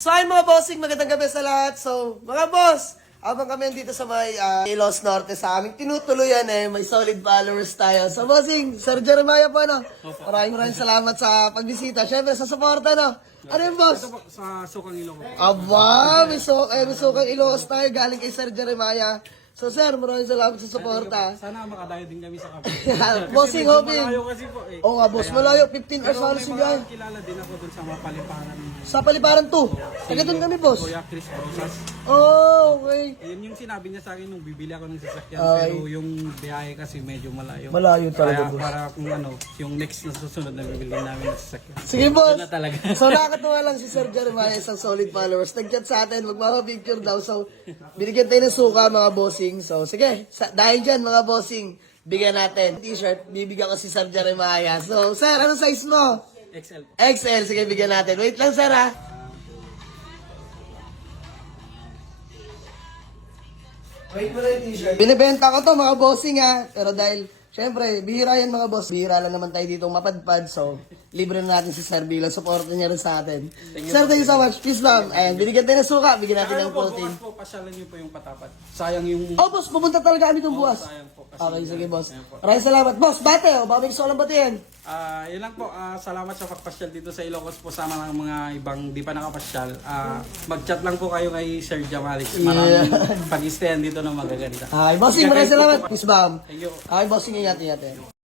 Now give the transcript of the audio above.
So ay mga bossing, magandang gabi sa lahat. So mga boss, habang kami dito sa may Ilos Norte sa aming tinutuluyan may solid followers tayo. So bossing, Sir Jeremiah po maraming salamat sa pagbisita. Syempre sa suporta Ano yung boss? Ito po, sa Sukang Ilocos. Aba, may sukang Ilocos tayo galing kay Sir Jeremiah. So sir, maraming salamat sa suporta. Sana makadayo din kami sa kapwa. Bossing, hoping. Malayo kasi po eh. Oo nga boss, malayo, 15 hours halos Pero yung may kilala din ako dun sa Mapaliparan. Sa Paliparan 2. Taga doon kami boss. Kuya Chris Rosas. Oh, okay. Yun yung sinabi niya sa akin nung bibili ako ng sasakyan. Ay. Pero yung biyahe kasi medyo malayo. Malayo talaga, Kaya boss. para kung yung next na susunod na bibili namin ng sasakyan. Sige, boss. Yun na talaga. So, nakakatuwa lang si Sir Jeremiah, isang solid followers. Nag-chat sa atin, magmamapicture daw. So, binigyan tayo ng suka, mga bossing. So, sige, dahil dyan, mga bossing, bigyan natin. T-shirt, bibigyan ko si Sir Jeremiah. So, sir, anong size mo? XL po. XL, sige, bigyan natin. Wait lang, sir, ha? Wait mo na yung t-shirt. Binibenta ko to, mga bossing, ha? Pero dahil, syempre, bihira yan, mga boss. Bihira lang naman tayo dito mapadpad. So, libre na natin si Sir bilang support niya rin sa atin. Sir, thank you so much. Peace lang. Ayan, binigyan tayo ng suka. Bigyan natin ng protein. Bukas po, pasyalan niyo po yung patapat. Sayang yung... Oh, boss, pupunta talaga kami itong bukas. Sayang po. Kasi Okay, sige, boss. Maraming salamat. Boss, bate, baka may gusto ko lang batiin. Yun lang po, salamat sa pagpasyal dito sa Ilocos po sama ng mga ibang di pa nakapasyal. Mag-chat lang po kayo kay Sir Jamalix. Maraming pag-stayan dito na magaganda. Ay, bossing, maraming salamat. Peace, bam. Thank you. Ay, bossing, ingat.